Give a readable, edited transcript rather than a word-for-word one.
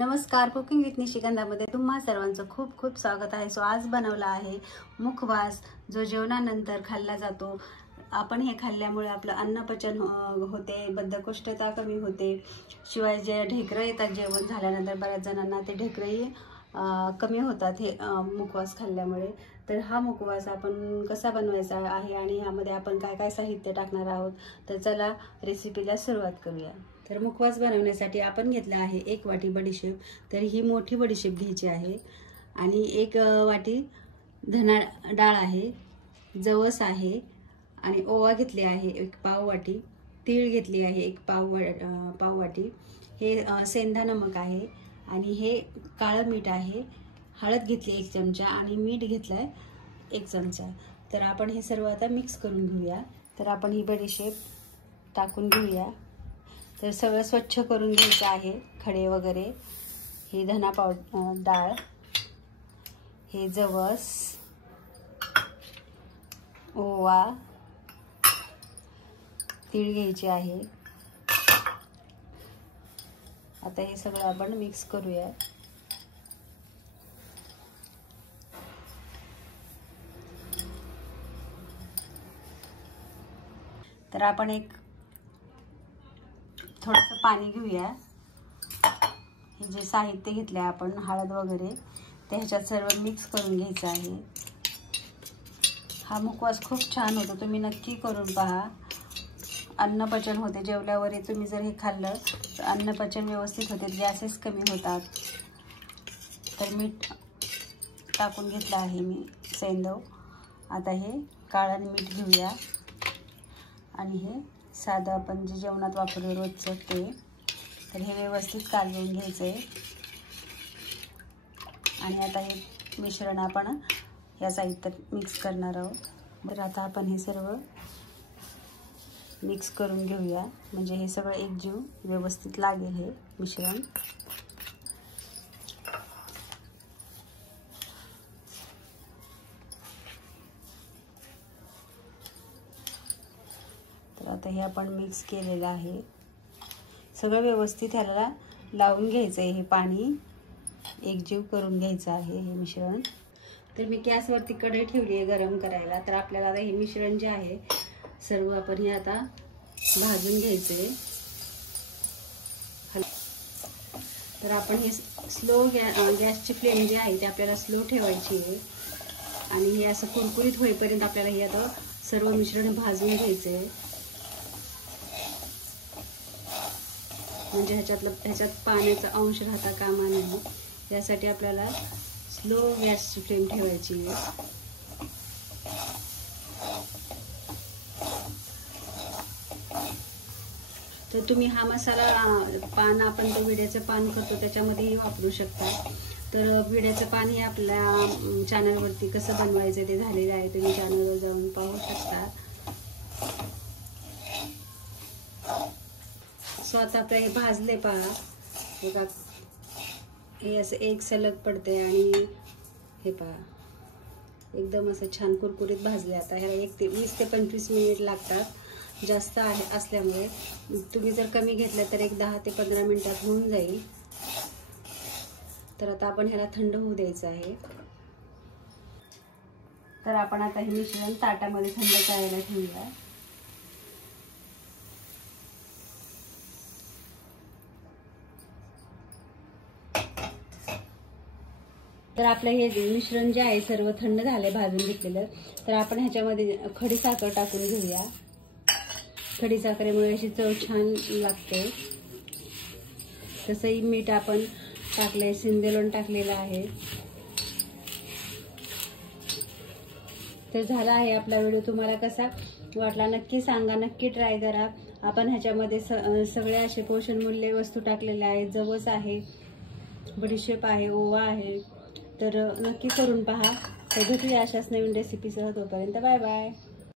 नमस्कार, cooking with निशिगंधामध्ये तुम्हा सर्वांचं खूप खूप स्वागत आहे। सो आज बनवला आहे मुखवास, जो जेवणानंतर खाल्ला जातो। आपण हे खाल्ल्यामुळे आपलं अन्नपचन होते, बद्धकोष्ठता कमी होते। शिवाय जे ढेकरं येतात जेवण झाल्यानंतर बऱ्याच जणांना ते ढेकरंही कमी होतात हे मुखवास खाल्ल्यामुळे। तर हा मुखवास आपण कसा बनवायचा आहे आणि यामध्ये आपण काय काय साहित्य टाकणार आहोत, तर चला रेसिपीला सुरुवात करूया। तर मुखवास बनवण्यासाठी आपण घेतला आहे 1 वाटी बडीशेप। तर ही मोठी बडीशेप घ्यायची आहे आणि 1 वाटी धना डाळ आहे, जवस आहे आणि ओवा घेतले आहे 1 पाव वाटी, तीळ घेतली आहे 1 पाव वाटी, हे सेंधा नमक आहे आणि हे काळं मीठ आहे, हळद घेतली 1 चमचा आणि मीठ घेतलाय 1 चमचा। तर आपण हे सर्व आता मिक्स करून घेऊया। तर आपण ही बडीशेप टाकून घेऊया। तर सगळं स्वच्छ करून घ्यायचं आहे, खडे वगैरे। ही धना डाळ, हे जवस, ओवा, तीळ घ्यायचे आहे। आता हे सगळं आपण मिक्स करूया। तर आपण एक थोडंसं पाणी घेऊया। हे जे साहित्य घेतले आपण, हळद वगैरे, ते ह्याच्यात सर्व मिक्स करून घ्यायचं आहे। हा मुखवास खूप छान होतो, तुम्ही नक्की करून पहा। अन्नपचन होते, जेवल्यावर तुम्ही जर हे खाल्लं तर अन्नपचन व्यवस्थित होते, गॅसेस कमी होतात। तर मीठ टाकून घेतलं आहे मी सेंधव। आता हे काळं मीठ घेऊया आणि हे साधं आपण जे जेवणात वापरतो रोजचं ते। तर हे व्यवस्थित कालवून घ्यायचंय आणि आता हे मिश्रण आपण या साहित्यात मिक्स करणार आहोत। तर आता आपण हे सर्व मिक्स करून घेऊया, म्हणजे हे सगळं एकजीव व्यवस्थित लागेल हे मिश्रण। तर आता हे आपण मिक्स केलेलं आहे, सगळं व्यवस्थित ह्याला लावून घ्यायचं आहे। हे पाणी एकजीव करून घ्यायचं आहे हे मिश्रण। तर मी गॅसवरती कढई ठेवली आहे गरम करायला। तर आपल्याला आता हे मिश्रण जे आहे सर्व आपण हे आता भाजून घ्यायचे। तर आपण हे स्लो गॅसची फ्लेम जी आहे ती आपल्याला स्लो ठेवायची आहे आणि हे असं कुरकुरीत होईपर्यंत आपल्याला हे आता सर्व मिश्रण भाजून घ्यायचे आहे। म्हणजे ह्याच्यात पाण्याचा अंश राहता कामा नये, यासाठी आपल्याला स्लो गॅसची फ्लेम ठेवायची आहे। तर तुम्ही हा मसाला पान आपण तो विड्याचं पान करतो त्याच्यामध्येही वापरू शकता। तर विड्याचं पान हे आपल्या चॅनलवरती कसं बनवायचं ते झालेलं आहे, तुम्ही चॅनलवर जाऊन पाहू शकता। सो आता हे भाजले पहा, बघा हे असं एक सलग पडते आणि हे पहा एकदम असं छान कुरकुरीत भाजले। आता ह्याला 20 ते 25 मिनिट लागतात, जास्त आहे असल्यामुळे। तुम्ही जर कमी घेतलं तर एक 10 ते 15 मिनिटात होऊन जाईल। तर आता आपण ह्याला थंड होऊ द्यायचं आहे। तर आपण आता हे मिश्रण ताटामध्ये थंड करायला ठेवूया। तर आपलं हे मिश्रण जे आहे सर्व थंड झाले, भाजून घेतलेलं। तर आपण ह्याच्यामध्ये खडी साखर टाकून घेऊया। खडी साखरेमुळे अशी चव छान लागते। तसंही मीठ आपण टाकले, सिंदेलोण टाकलेलं आहे। तर झाला आहे आपला व्हिडिओ। तुम्हाला कसा वाटला नक्की सांगा, नक्की ट्राय करा। आपण ह्याच्यामध्ये सगळे असे पोषण मूल्य वस्तू टाकलेले आहेत, जवस आहे, बडीशेप आहे, ओवा आहे। तर नक्की करून पहा। तर भेटूया अशाच नवीन रेसिपीसह, तोपर्यंत बाय बाय।